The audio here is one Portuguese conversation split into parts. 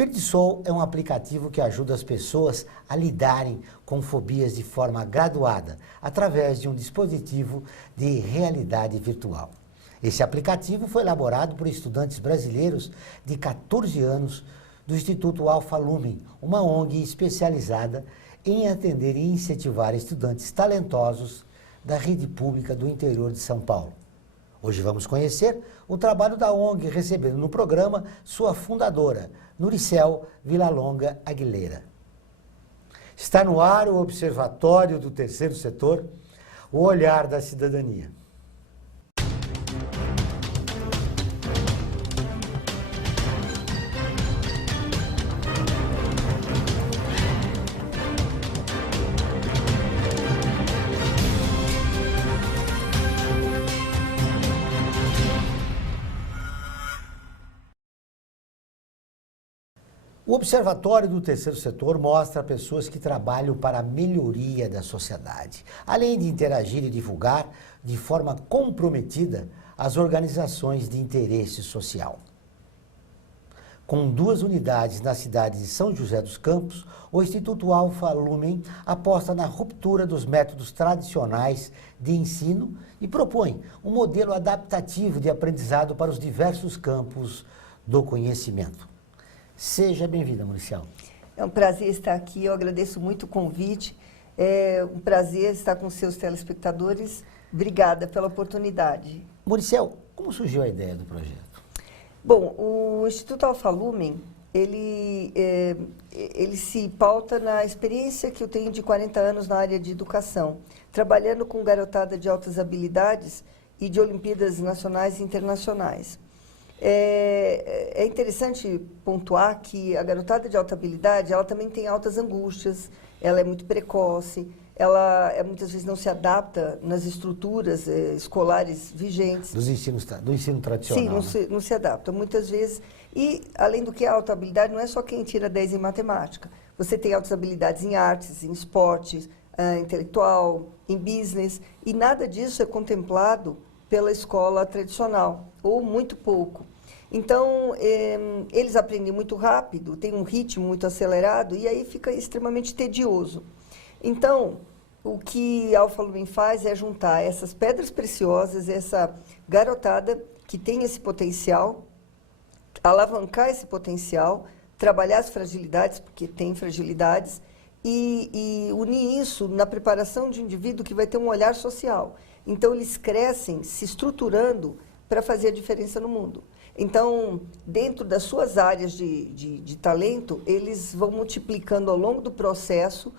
Birdsoul é um aplicativo que ajuda as pessoas a lidarem com fobias de forma graduada, através de um dispositivo de realidade virtual. Esse aplicativo foi elaborado por estudantes brasileiros de 14 anos do Instituto Alfa Lumen, uma ONG especializada em atender e incentivar estudantes talentosos da rede pública do interior de São Paulo. Hoje vamos conhecer o trabalho da ONG, recebendo no programa sua fundadora, Nuricel Villalonga Aguilera. Está no ar o Observatório do Terceiro Setor, o olhar da cidadania. O Observatório do Terceiro Setor mostra pessoas que trabalham para a melhoria da sociedade, além de interagir e divulgar de forma comprometida as organizações de interesse social. Com 2 unidades na cidade de São José dos Campos, o Instituto Alfa Lumen aposta na ruptura dos métodos tradicionais de ensino e propõe um modelo adaptativo de aprendizado para os diversos campos do conhecimento. Seja bem-vinda, Nuricel. É um prazer estar aqui, eu agradeço muito o convite. É um prazer estar com seus telespectadores. Obrigada pela oportunidade. Nuricel, como surgiu a ideia do projeto? Bom, o Instituto Alfa Lumen, ele se pauta na experiência que eu tenho de 40 anos na área de educação, trabalhando com garotada de altas habilidades e de Olimpíadas nacionais e internacionais. É interessante pontuar que a garotada de alta habilidade, ela também tem altas angústias, ela é muito precoce, ela muitas vezes não se adapta nas estruturas escolares vigentes. Do ensino tradicional. Sim, não se adapta muitas vezes. E, além do que, a alta habilidade não é só quem tira 10 em matemática. Você tem altas habilidades em artes, em esportes, intelectual, em business, e nada disso é contemplado pela escola tradicional, ou muito pouco. Então, eles aprendem muito rápido, tem um ritmo muito acelerado, e aí fica extremamente tedioso. Então, o que a Alfa Lumen faz é juntar essas pedras preciosas, essa garotada que tem esse potencial, alavancar esse potencial, trabalhar as fragilidades, porque tem fragilidades, e unir isso na preparação de um indivíduo que vai ter um olhar social. Então, eles crescem se estruturando para fazer a diferença no mundo. Então, dentro das suas áreas de talento, eles vão multiplicando ao longo do processo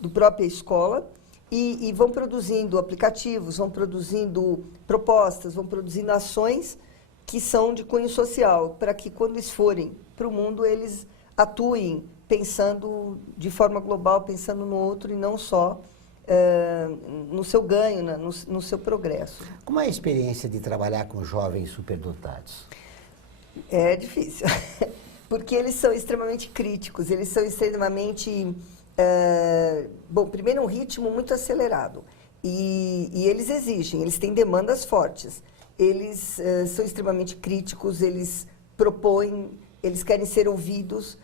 do própria escola e vão produzindo aplicativos, vão produzindo propostas, vão produzindo ações que são de cunho social, para que quando eles forem para o mundo, eles atuem pensando de forma global, pensando no outro e não só no seu ganho, no seu progresso. Como é a experiência de trabalhar com jovens superdotados? É difícil, porque eles são extremamente críticos, eles são extremamente... bom, primeiro, um ritmo muito acelerado, e eles exigem, eles têm demandas fortes, eles são extremamente críticos, eles propõem, eles querem ser ouvidos.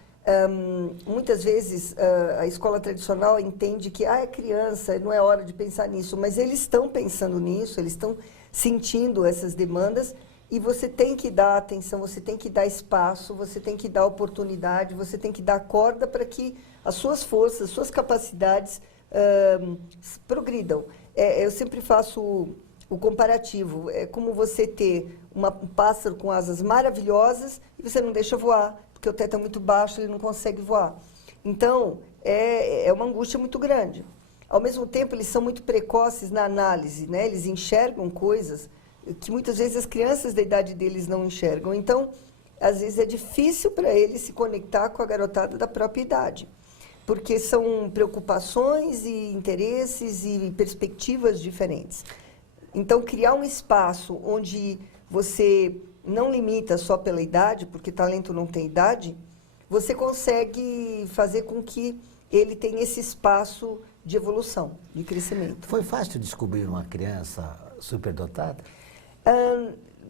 Muitas vezes a escola tradicional entende que é criança, não é hora de pensar nisso, mas eles estão pensando nisso, eles estão sentindo essas demandas e você tem que dar atenção, você tem que dar espaço, você tem que dar oportunidade, você tem que dar corda para que as suas forças, as suas capacidades progridam. Eu sempre faço o comparativo, é como você ter um pássaro com asas maravilhosas e você não deixa voar, porque o teto é muito baixo, ele não consegue voar. Então, é uma angústia muito grande. Ao mesmo tempo, eles são muito precoces na análise, né? Eles enxergam coisas que muitas vezes as crianças da idade deles não enxergam. Então, às vezes é difícil para eles se conectar com a garotada da própria idade, porque são preocupações e interesses e perspectivas diferentes. Então, criar um espaço onde você não limita só pela idade, porque talento não tem idade, você consegue fazer com que ele tenha esse espaço de evolução, de crescimento. Foi fácil descobrir uma criança superdotada?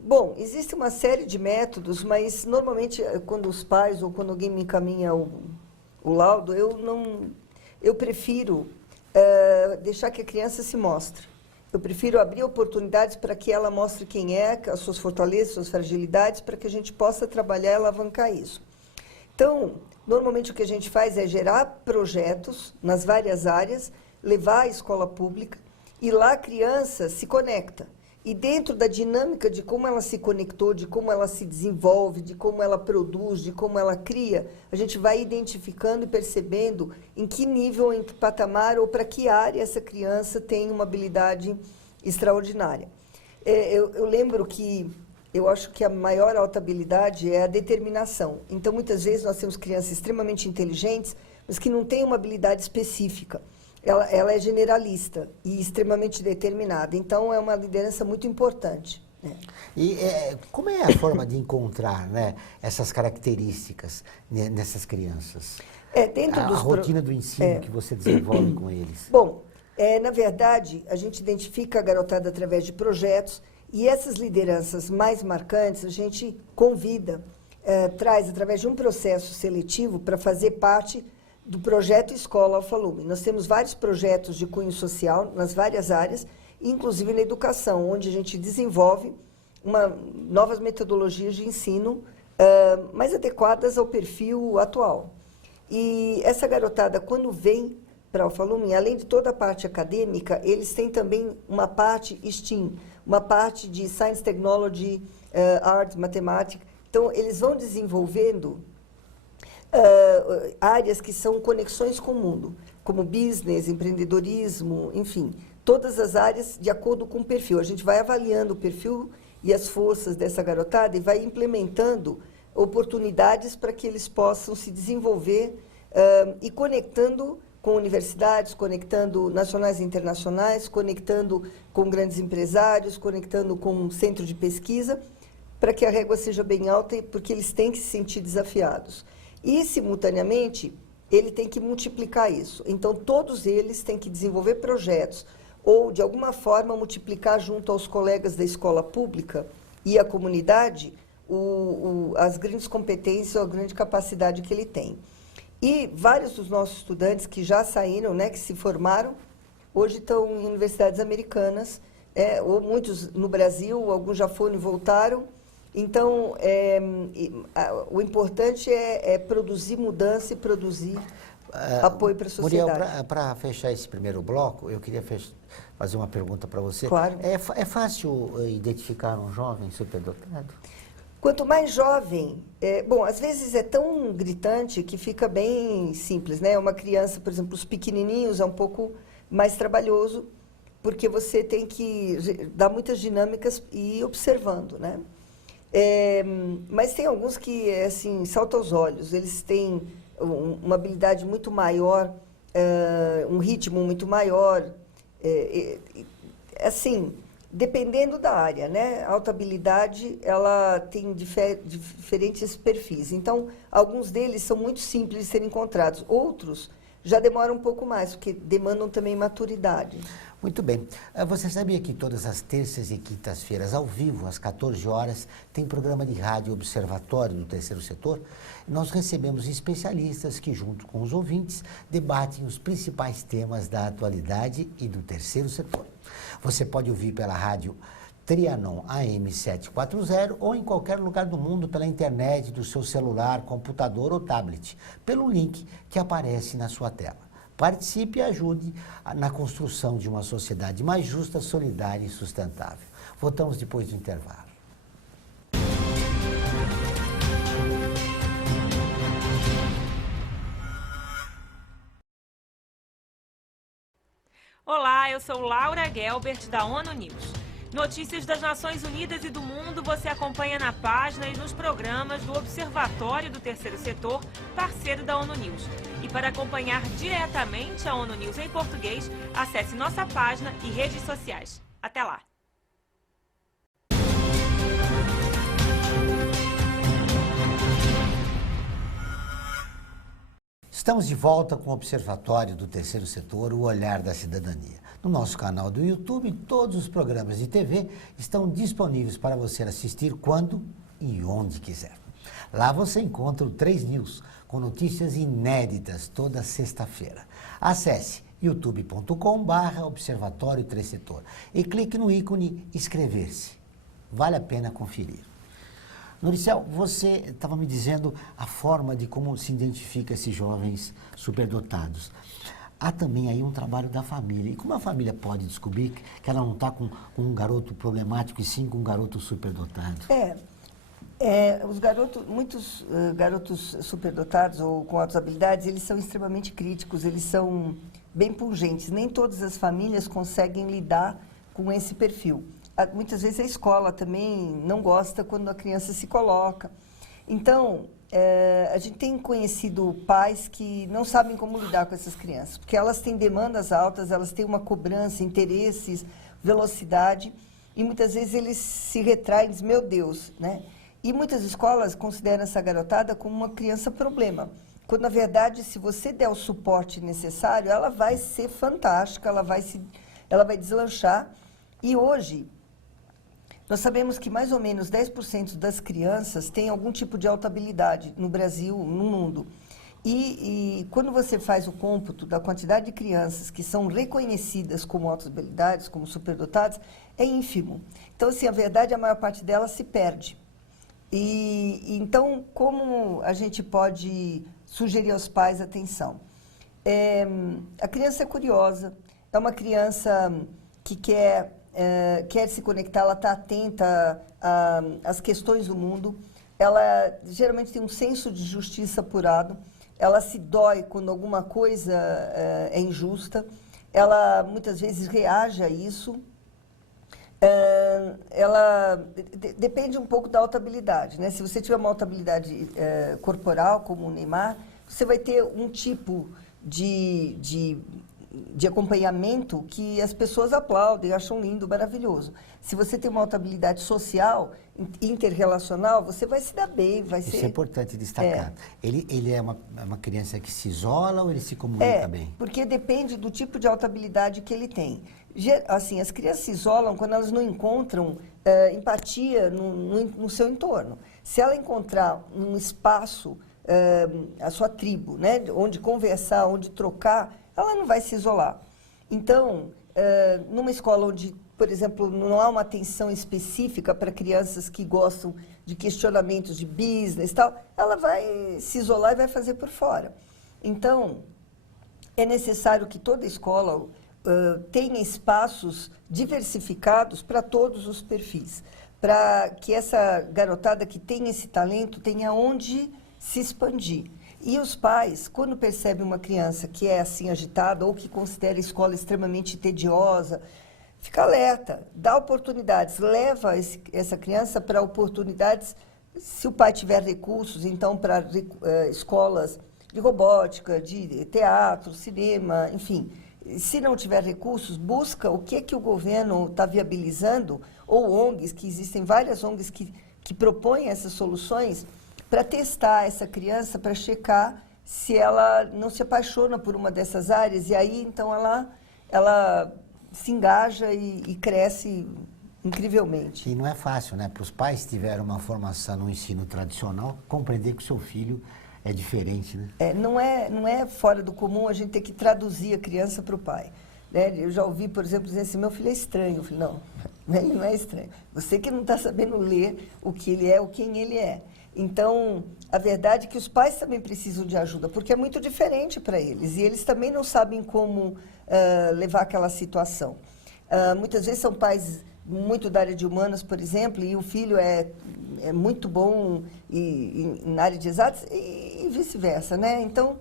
Bom, existe uma série de métodos, mas normalmente quando os pais ou quando alguém me encaminha o laudo, eu prefiro deixar que a criança se mostre. Eu prefiro abrir oportunidades para que ela mostre quem é, as suas fortalezas, suas fragilidades, para que a gente possa trabalhar e alavancar isso. Então, normalmente o que a gente faz é gerar projetos nas várias áreas, levar à escola pública, e lá a criança se conecta. E dentro da dinâmica de como ela se conectou, de como ela se desenvolve, de como ela produz, de como ela cria, a gente vai identificando e percebendo em que nível, em que patamar ou para que área essa criança tem uma habilidade extraordinária. Eu lembro que eu acho que a maior alta habilidade é a determinação. Então, muitas vezes nós temos crianças extremamente inteligentes, mas que não têm uma habilidade específica. Ela é generalista e extremamente determinada. Então, é uma liderança muito importante. Né? E como é a forma de encontrar, né, essas características nessas crianças? A rotina do ensino que você desenvolve com eles. Bom, na verdade, a gente identifica a garotada através de projetos e essas lideranças mais marcantes a gente convida, traz através de um processo seletivo para fazer parte do projeto Escola Alfalume. Nós temos vários projetos de cunho social nas várias áreas, inclusive na educação, onde a gente desenvolve novas metodologias de ensino mais adequadas ao perfil atual. E essa garotada, quando vem para a Alfalume, além de toda a parte acadêmica, eles têm também uma parte STEAM, uma parte de Science, Technology, Art, Matemática. Então, eles vão desenvolvendo áreas que são conexões com o mundo, como business, empreendedorismo, enfim, todas as áreas de acordo com o perfil. A gente vai avaliando o perfil e as forças dessa garotada e vai implementando oportunidades para que eles possam se desenvolver e conectando com universidades, conectando nacionais e internacionais, conectando com grandes empresários, conectando com um centro de pesquisa, para que a régua seja bem alta, porque eles têm que se sentir desafiados. E, simultaneamente, ele tem que multiplicar isso. Então, todos eles têm que desenvolver projetos ou, de alguma forma, multiplicar junto aos colegas da escola pública e à comunidade as grandes competências ou a grande capacidade que ele tem. E vários dos nossos estudantes que já saíram, né, que se formaram, hoje estão em universidades americanas, ou muitos no Brasil, alguns já foram e voltaram. Então, o importante é produzir mudança e produzir apoio para a sociedade. Muriel, para fechar esse primeiro bloco, eu queria fazer uma pergunta para você. Claro. É fácil identificar um jovem superdotado? Quanto mais jovem, bom, às vezes é tão gritante que fica bem simples, né? Uma criança, por exemplo, os pequenininhos é um pouco mais trabalhoso, porque você tem que dar muitas dinâmicas e ir observando, né? Mas tem alguns que, assim, saltam aos olhos. Eles têm uma habilidade muito maior, um ritmo muito maior. Assim, dependendo da área, né? A alta habilidade, ela tem diferentes perfis. Então, alguns deles são muito simples de serem encontrados. Outros já demoram um pouco mais, porque demandam também maturidade. Muito bem. Você sabia que todas as terças e quintas-feiras, ao vivo, às 14 horas, tem programa de rádio Observatório do Terceiro Setor? Nós recebemos especialistas que, junto com os ouvintes, debatem os principais temas da atualidade e do terceiro setor. Você pode ouvir pela rádio Trianon AM 740 ou em qualquer lugar do mundo pela internet, do seu celular, computador ou tablet, pelo link que aparece na sua tela. Participe e ajude na construção de uma sociedade mais justa, solidária e sustentável. Voltamos depois do intervalo. Olá, eu sou Laura Gelbert, da ONU News. Notícias das Nações Unidas e do mundo você acompanha na página e nos programas do Observatório do Terceiro Setor, parceiro da ONU News. E para acompanhar diretamente a ONU News em português, acesse nossa página e redes sociais. Até lá! Estamos de volta com o Observatório do Terceiro Setor, o Olhar da Cidadania. No nosso canal do YouTube, todos os programas de TV estão disponíveis para você assistir quando e onde quiser. Lá você encontra o 3 News, com notícias inéditas toda sexta-feira. Acesse youtube.com/Observatório 3 Setor e clique no ícone inscrever-se. Vale a pena conferir. Noricel, você estava me dizendo a forma de como se identifica esses jovens superdotados. Há também aí um trabalho da família. E como a família pode descobrir que ela não está com um garoto problemático e sim com um garoto superdotado? Muitos garotos superdotados ou com altas habilidades, eles são extremamente críticos, eles são bem pungentes. Nem todas as famílias conseguem lidar com esse perfil. Muitas vezes a escola também não gosta quando a criança se coloca. Então, a gente tem conhecido pais que não sabem como lidar com essas crianças, porque elas têm demandas altas, elas têm uma cobrança, interesses, velocidade, e muitas vezes eles se retraem e dizem, meu Deus, né? E muitas escolas consideram essa garotada como uma criança problema, quando, na verdade, se você der o suporte necessário, ela vai ser fantástica, ela vai deslanchar. E hoje, nós sabemos que mais ou menos 10% das crianças têm algum tipo de alta habilidade no Brasil, no mundo. E quando você faz o cômputo da quantidade de crianças que são reconhecidas como altas habilidades, como superdotadas, é ínfimo. Então, assim, a verdade, a maior parte delas se perde. Então, como a gente pode sugerir aos pais atenção? A criança é curiosa, é uma criança que quer se conectar, ela está atenta às questões do mundo, ela geralmente tem um senso de justiça apurado, ela se dói quando alguma coisa é injusta, ela muitas vezes reage a isso, depende um pouco da alta habilidade, né? Se você tiver uma alta habilidade corporal, como o Neymar, você vai ter um tipo de acompanhamento que as pessoas aplaudem, acham lindo, maravilhoso. Se você tem uma alta habilidade social, interrelacional, você vai se dar bem, vai ser... Isso é importante destacar. Ele é uma criança que se isola ou ele se comunica bem? Porque depende do tipo de alta habilidade que ele tem. Assim, as crianças se isolam quando elas não encontram empatia no seu entorno. Se ela encontrar um espaço, a sua tribo, né, onde conversar, onde trocar, ela não vai se isolar. Então, numa escola onde, por exemplo, não há uma atenção específica para crianças que gostam de questionamentos de business e tal, ela vai se isolar e vai fazer por fora. Então, é necessário que toda escola tenha espaços diversificados para todos os perfis, para que essa garotada que tem esse talento tenha onde se expandir. E os pais, quando percebem uma criança que é assim agitada ou que considera a escola extremamente tediosa, fica alerta, dá oportunidades, leva essa criança para oportunidades, se o pai tiver recursos, então para escolas de robótica, de teatro, cinema, enfim. Se não tiver recursos, busca o que o governo está viabilizando, ou ONGs, que existem várias ONGs que propõem essas soluções, para testar essa criança, para checar se ela não se apaixona por uma dessas áreas, e aí, então, ela se engaja e cresce incrivelmente. E não é fácil, né? Para os pais que tiveram uma formação no ensino tradicional, compreender que o seu filho é diferente, né? Não é fora do comum a gente ter que traduzir a criança para o pai. Né? Eu já ouvi, por exemplo, dizer assim, meu filho é estranho. Eu falei, não, ele não é estranho. Você que não está sabendo ler o que ele é, quem ele é. Então, a verdade é que os pais também precisam de ajuda, porque é muito diferente para eles. E eles também não sabem como levar aquela situação. Muitas vezes são pais muito da área de humanas, por exemplo, e o filho é muito bom na área de exatas e vice-versa, né? Então,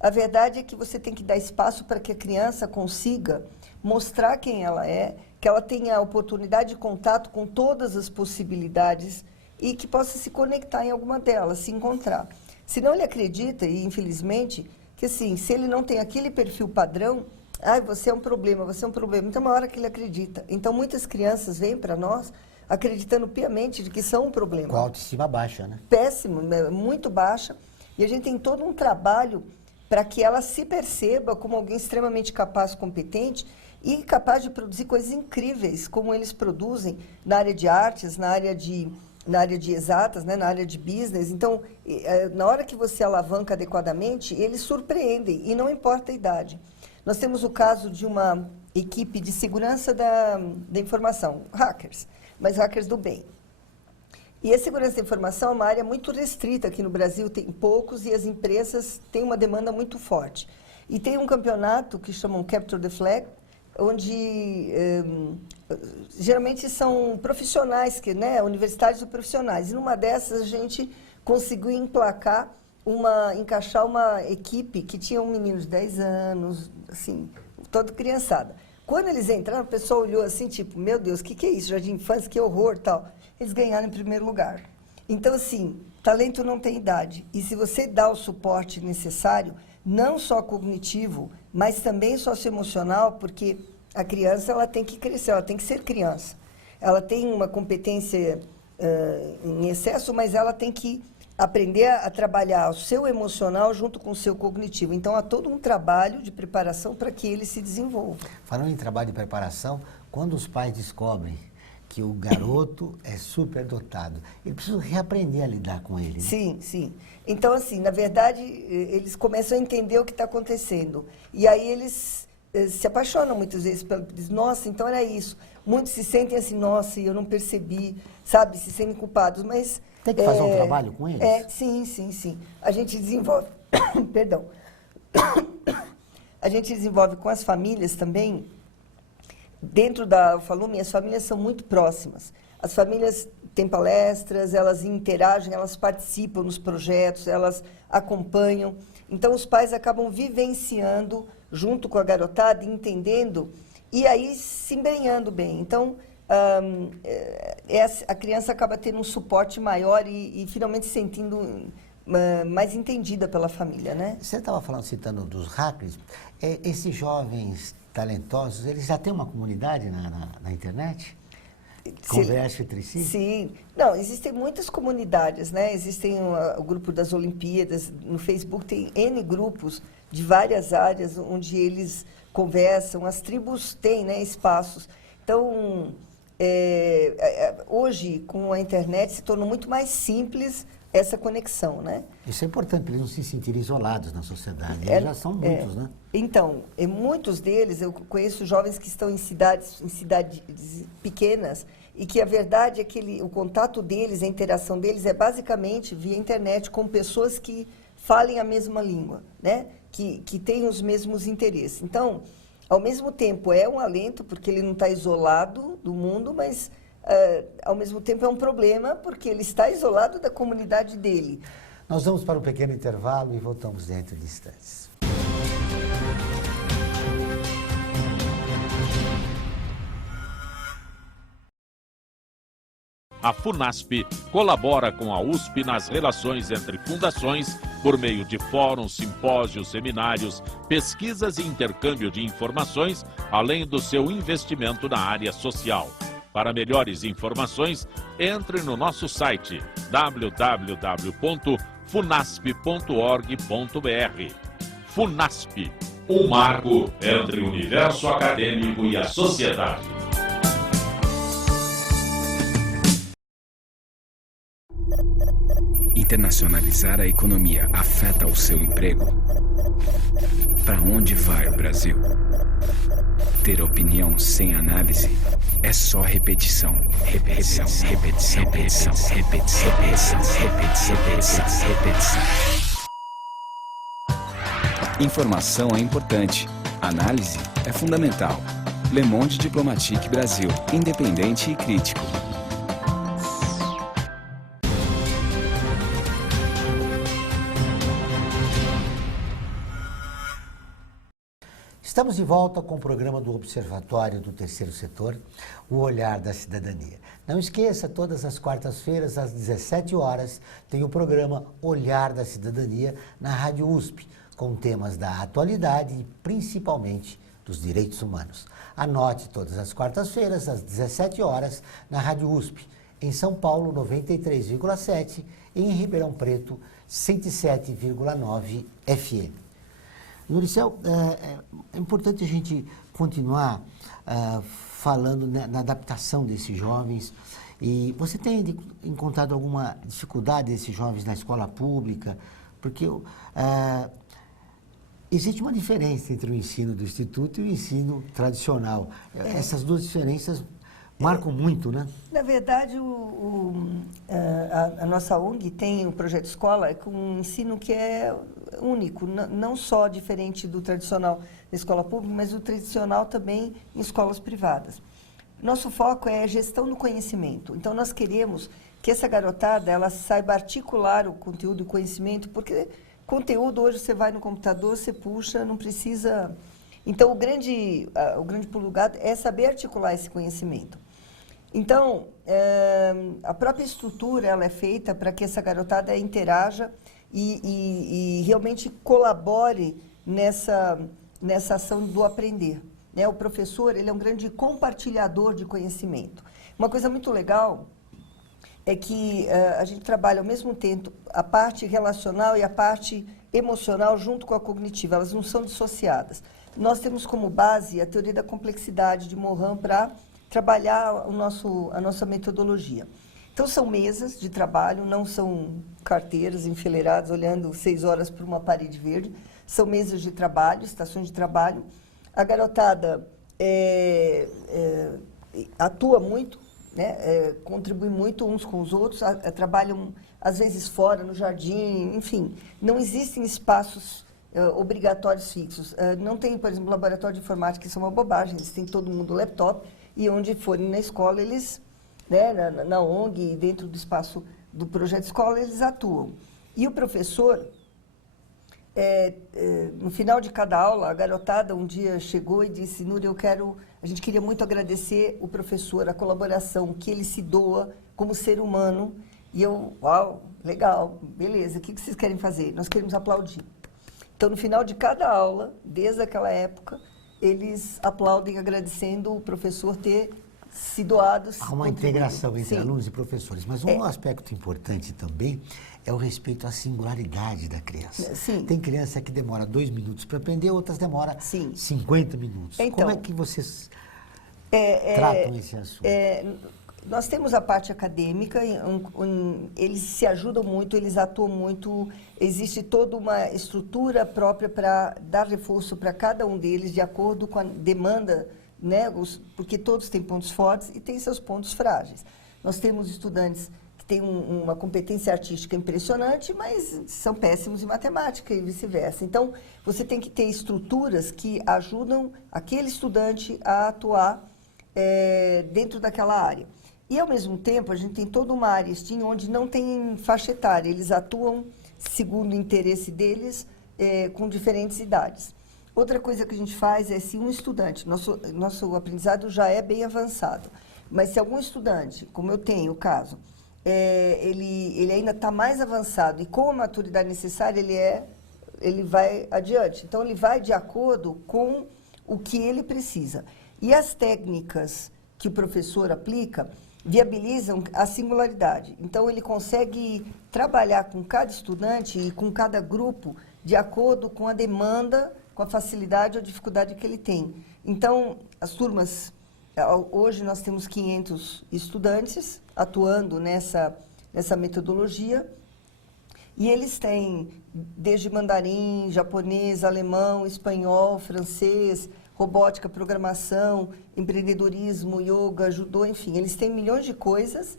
a verdade é que você tem que dar espaço para que a criança consiga mostrar quem ela é, que ela tenha a oportunidade de contato com todas as possibilidades e que possa se conectar em alguma delas, se encontrar. Senão ele acredita, e infelizmente, que assim, se ele não tem aquele perfil padrão, você é um problema, você é um problema. Então, uma hora que ele acredita. Então, muitas crianças vêm para nós acreditando piamente de que são um problema. Com a autoestima baixa, né? Péssimo, muito baixa. E a gente tem todo um trabalho para que ela se perceba como alguém extremamente capaz, competente e capaz de produzir coisas incríveis, como eles produzem na área de artes, na área de exatas, né, na área de business. Então, na hora que você alavanca adequadamente, eles surpreendem, e não importa a idade. Nós temos o caso de uma equipe de segurança da informação, hackers, mas hackers do bem. E a segurança da informação é uma área muito restrita aqui no Brasil, tem poucos, e as empresas têm uma demanda muito forte. E tem um campeonato que chamam Capture the Flag, onde geralmente são profissionais, né, universitários ou profissionais. E numa dessas a gente conseguiu encaixar uma equipe que tinha um menino de 10 anos, assim, toda criançada. Quando eles entraram, o pessoal olhou assim, tipo, meu Deus, o que é isso? Jardim de infância, que horror, tal. Eles ganharam em primeiro lugar. Então, assim, talento não tem idade. E se você dá o suporte necessário, não só cognitivo, mas também socioemocional, porque a criança ela tem que crescer, ela tem que ser criança. Ela tem uma competência em excesso, mas ela tem que aprender a trabalhar o seu emocional junto com o seu cognitivo. Então, há todo um trabalho de preparação para que ele se desenvolva. Falando em trabalho de preparação, quando os pais descobrem que o garoto é superdotado, ele precisa reaprender a lidar com ele, né? Sim, sim. Então, assim, na verdade, eles começam a entender o que está acontecendo. E aí eles se apaixonam muitas vezes pelo... Nossa, então era isso. Muitos se sentem assim, nossa, eu não percebi, sabe? Se sentem culpados, mas... Tem que fazer um trabalho com eles? Sim, sim, sim. A gente desenvolve... Perdão. A gente desenvolve com as famílias também. Dentro da Ufalume, as famílias são muito próximas. As famílias têm palestras, elas interagem, elas participam nos projetos, elas acompanham. Então, os pais acabam vivenciando junto com a garotada, entendendo e aí se embrenhando bem. Então, a criança acaba tendo um suporte maior e finalmente se sentindo mais entendida pela família, né? Você estava citando dos hackers. Esses jovens talentosos, eles já têm uma comunidade na internet? Conversa entre si? Sim. Não, existem muitas comunidades, né? Existem o grupo das Olimpíadas, no Facebook tem N grupos de várias áreas onde eles conversam, as tribos têm, né, espaços. Então, hoje, com a internet, se tornou muito mais simples essa conexão, né? Isso é importante, para eles não se sentirem isolados na sociedade. Eles já são muitos, né? Então, muitos deles, eu conheço jovens que estão em cidades pequenas e que a verdade é que o contato deles, a interação deles é basicamente via internet com pessoas que falem a mesma língua, né? Que têm os mesmos interesses. Então, ao mesmo tempo, é um alento, porque ele não está isolado do mundo, mas... ao mesmo tempo é um problema, porque ele está isolado da comunidade dele. Nós vamos para um pequeno intervalo e voltamos dentro de instantes. A FUNASP colabora com a USP nas relações entre fundações por meio de fóruns, simpósios, seminários, pesquisas e intercâmbio de informações, além do seu investimento na área social. Para melhores informações, entre no nosso site www.funasp.org.br. FUNASP, um marco entre o universo acadêmico e a sociedade. Internacionalizar a economia afeta o seu emprego? Para onde vai o Brasil? Ter opinião sem análise é só repetição, repetição, repetição, repetição, repetição, repetição, repetição, repetição, repetição. Informação é importante, análise é fundamental. Le Monde Diplomatique Brasil, independente e crítico. Estamos de volta com o programa do Observatório do Terceiro Setor, o Olhar da Cidadania. Não esqueça, todas as quartas-feiras, às 17 horas, tem o programa Olhar da Cidadania na Rádio USP, com temas da atualidade e principalmente dos direitos humanos. Anote todas as quartas-feiras, às 17 horas, na Rádio USP, em São Paulo, 93,7 e em Ribeirão Preto, 107,9 FM. Louricel, é importante a gente continuar falando na adaptação desses jovens. E você tem encontrado alguma dificuldade desses jovens na escola pública? Porque existe uma diferença entre o ensino do Instituto e o ensino tradicional. Essas duas diferenças marcam muito, né? Na verdade, a nossa ONG tem um projeto escola com um ensino que é único, não só diferente do tradicional da escola pública, mas o tradicional também em escolas privadas. Nosso foco é a gestão do conhecimento. Então, nós queremos que essa garotada ela saiba articular o conteúdo e o conhecimento, porque conteúdo, hoje você vai no computador, você puxa, não precisa... Então, o grande pulo do gato é saber articular esse conhecimento. Então, a própria estrutura ela é feita para que essa garotada interaja e realmente colabore nessa ação do aprender. O professor ele é um grande compartilhador de conhecimento. Uma coisa muito legal é que a gente trabalha ao mesmo tempo a parte relacional e a parte emocional junto com a cognitiva. Elas não são dissociadas. Nós temos como base a teoria da complexidade de Morin para trabalhar a nossa metodologia. Então, são mesas de trabalho, não são carteiras enfileiradas, olhando 6 horas para uma parede verde. São mesas de trabalho, estações de trabalho. A garotada atua muito, né? Contribui muito uns com os outros, trabalham, às vezes, fora, no jardim, enfim. Não existem espaços obrigatórios fixos. Não tem, por exemplo, laboratório de informática, isso é uma bobagem, eles têm todo mundo laptop, e onde forem na escola, eles, né, na ONG, dentro do espaço do projeto escola, eles atuam. E o professor, no final de cada aula, a garotada um dia chegou e disse, Núria, a gente queria muito agradecer o professor, a colaboração, que ele se doa como ser humano. E eu, uau, legal, beleza, o que vocês querem fazer? Nós queremos aplaudir. Então, no final de cada aula, desde aquela época, eles aplaudem agradecendo o professor ter se doado. Há uma integração entre Sim. alunos e professores, mas um aspecto importante também é o respeito à singularidade da criança. Sim. Tem criança que demora 2 minutos para aprender, outras demoram 50 minutos. Então, como é que vocês tratam esse assunto? Nós temos a parte acadêmica, eles se ajudam muito, eles atuam muito, existe toda uma estrutura própria para dar reforço para cada um deles, de acordo com a demanda, né? Porque todos têm pontos fortes e têm seus pontos frágeis. Nós temos estudantes que têm uma competência artística impressionante, mas são péssimos em matemática e vice-versa. Então, você tem que ter estruturas que ajudam aquele estudante a atuar dentro daquela área. E, ao mesmo tempo, a gente tem toda uma área STEAM onde não tem faixa etária. Eles atuam segundo o interesse deles, com diferentes idades. Outra coisa que a gente faz é, se um estudante, nosso aprendizado já é bem avançado, mas se algum estudante, como eu tenho o caso, ele ainda está mais avançado e com a maturidade necessária, ele vai adiante. Então, ele vai de acordo com o que ele precisa. E as técnicas que o professor aplica viabilizam a singularidade. Então, ele consegue trabalhar com cada estudante e com cada grupo de acordo com a demanda, com a facilidade ou dificuldade que ele tem. Então, as turmas, hoje nós temos 500 estudantes atuando nessa metodologia e eles têm desde mandarim, japonês, alemão, espanhol, francês, robótica, programação, empreendedorismo, yoga, judô, enfim, eles têm milhões de coisas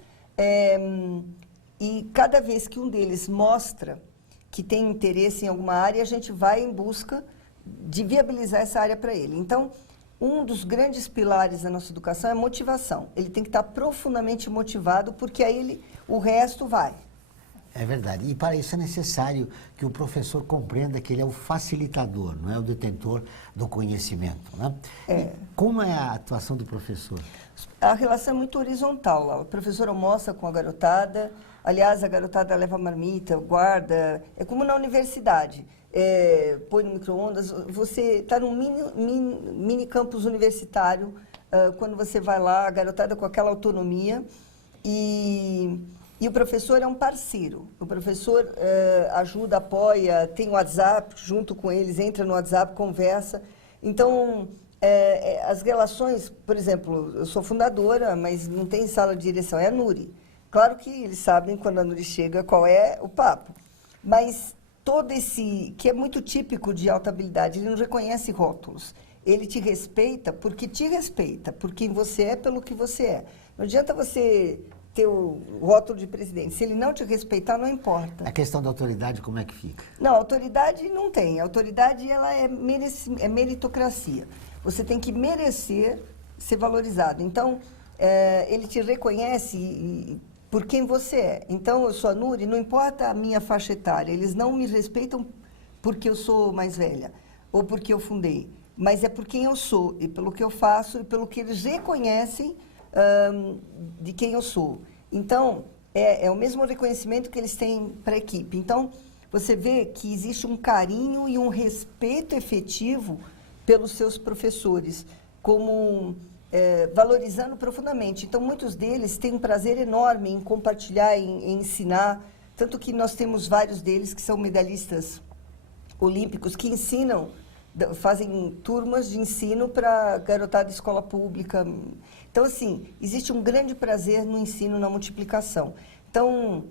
e cada vez que um deles mostra que tem interesse em alguma área, a gente vai em busca de viabilizar essa área para ele. Então, um dos grandes pilares da nossa educação é a motivação. Ele tem que estar profundamente motivado, porque aí o resto vai. É verdade. E para isso é necessário que o professor compreenda que ele é o facilitador, não é o detentor do conhecimento, né? Como é a atuação do professor? A relação é muito horizontal. O professor almoça com a garotada. Aliás, a garotada leva marmita, guarda. É como na universidade. Põe no micro-ondas. Você está num mini campus universitário. Quando você vai lá, a garotada com aquela autonomia. E E o professor é um parceiro. O professor ajuda, apoia, tem o WhatsApp junto com eles, entra no WhatsApp, conversa. Então, as relações, por exemplo, eu sou fundadora, mas não tem sala de direção, é a Nuri. Claro que eles sabem, quando a Nuri chega, qual é o papo. Mas todo esse, que é muito típico de alta habilidade, ele não reconhece rótulos. Ele te respeita, por quem você é, pelo que você é. Não adianta você ter o rótulo de presidente. Se ele não te respeitar, não importa. A questão da autoridade, como é que fica? Não, autoridade não tem. A autoridade, ela é meritocracia. Você tem que merecer ser valorizado. Então, ele te reconhece por quem você é. Então, eu sou a Nuri, não importa a minha faixa etária, eles não me respeitam porque eu sou mais velha ou porque eu fundei, mas é por quem eu sou e pelo que eu faço e pelo que eles reconhecem de quem eu sou. Então, é o mesmo reconhecimento que eles têm para a equipe. Então, você vê que existe um carinho e um respeito efetivo pelos seus professores, como valorizando profundamente. Então, muitos deles têm um prazer enorme em compartilhar, em ensinar, tanto que nós temos vários deles que são medalhistas olímpicos, que ensinam, fazem turmas de ensino para garotada de escola pública. Então, assim, existe um grande prazer no ensino, na multiplicação. Então,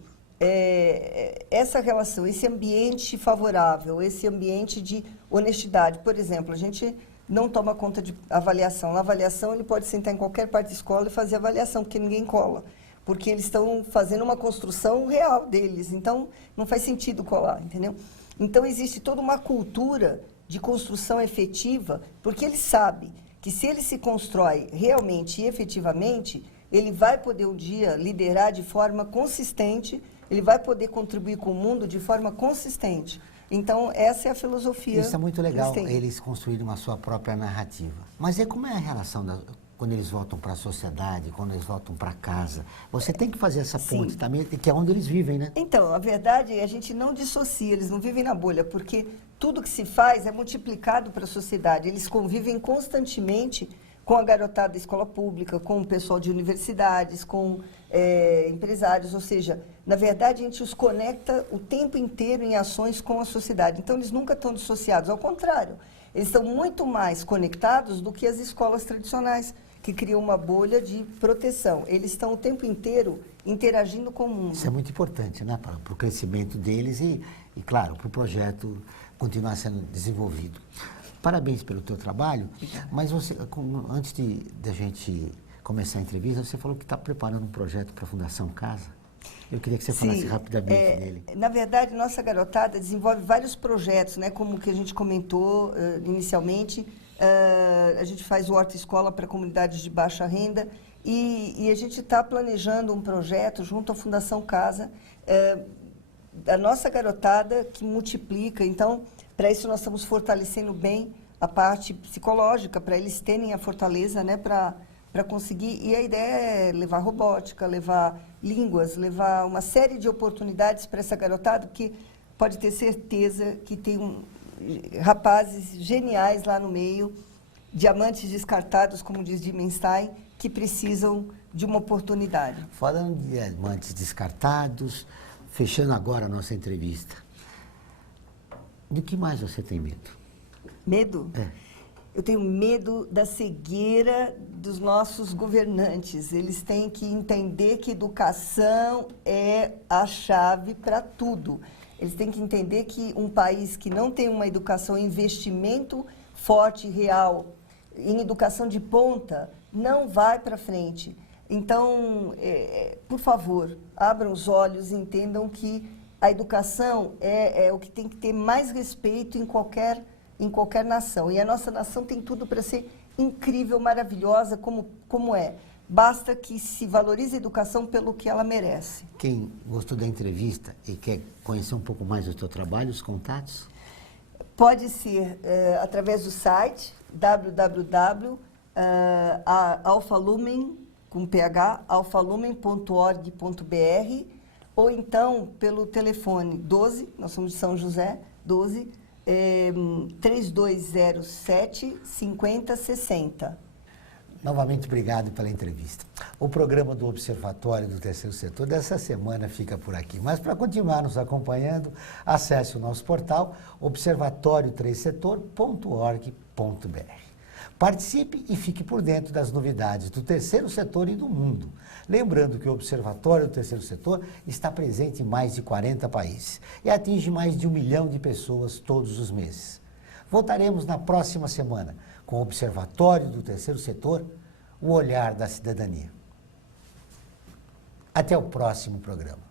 essa relação, esse ambiente favorável, esse ambiente de honestidade. Por exemplo, a gente não toma conta de avaliação. Na avaliação, ele pode sentar em qualquer parte da escola e fazer avaliação, porque ninguém cola. Porque eles estão fazendo uma construção real deles. Então, não faz sentido colar, entendeu? Então, existe toda uma cultura de construção efetiva, porque ele sabe que se ele se constrói realmente e efetivamente, ele vai poder um dia liderar de forma consistente, ele vai poder contribuir com o mundo de forma consistente. Então, essa é a filosofia. Isso é muito legal, eles construírem a sua própria narrativa. Mas como é a relação quando eles voltam para a sociedade, quando eles voltam para casa? Você tem que fazer essa ponte Sim. também, que é onde eles vivem, né? Então, a verdade é que a gente não dissocia, eles não vivem na bolha, porque tudo que se faz é multiplicado para a sociedade. Eles convivem constantemente com a garotada da escola pública, com o pessoal de universidades, com empresários, ou seja, na verdade, a gente os conecta o tempo inteiro em ações com a sociedade. Então, eles nunca estão dissociados, ao contrário, eles estão muito mais conectados do que as escolas tradicionais, que criam uma bolha de proteção. Eles estão o tempo inteiro interagindo com o mundo. Isso é muito importante, né, para o crescimento deles e, claro, para o projeto continuar sendo desenvolvido. Parabéns pelo teu trabalho, mas você, antes de a gente começar a entrevista, você falou que está preparando um projeto para a Fundação Casa. Eu queria que você falasse rapidamente dele. Na verdade, nossa garotada desenvolve vários projetos, né, como que a gente comentou inicialmente. A gente faz o horta-escola para comunidades de baixa renda e a gente está planejando um projeto junto à Fundação Casa, a nossa garotada que multiplica. Então, para isso nós estamos fortalecendo bem a parte psicológica, para eles terem a fortaleza, né, para conseguir. E a ideia é levar robótica, levar línguas, levar uma série de oportunidades para essa garotada, porque pode ter certeza que tem rapazes geniais lá no meio, diamantes descartados, como diz Dimenstein, que precisam de uma oportunidade. Falando de diamantes descartados, fechando agora a nossa entrevista, de que mais você tem medo? Medo? Eu tenho medo da cegueira dos nossos governantes. Eles têm que entender que educação é a chave para tudo. Eles têm que entender que um país que não tem uma educação, investimento forte, real, em educação de ponta, não vai para frente. Então, por favor, abram os olhos e entendam que a educação é o que tem que ter mais respeito em qualquer nação. E a nossa nação tem tudo para ser incrível, maravilhosa, como é. Basta que se valorize a educação pelo que ela merece. Quem gostou da entrevista e quer conhecer um pouco mais do teu trabalho, os contatos? Pode ser através do site www.alfalumen.org.br ou então pelo telefone 12, nós somos de São José, 12 3207 5060. Novamente, obrigado pela entrevista. O programa do Observatório do Terceiro Setor dessa semana fica por aqui. Mas para continuar nos acompanhando, acesse o nosso portal observatoriotercesetor.org.br. Participe e fique por dentro das novidades do terceiro setor e do mundo. Lembrando que o Observatório do Terceiro Setor está presente em mais de 40 países e atinge mais de 1 milhão de pessoas todos os meses. Voltaremos na próxima semana com o Observatório do Terceiro Setor, o olhar da cidadania. Até o próximo programa.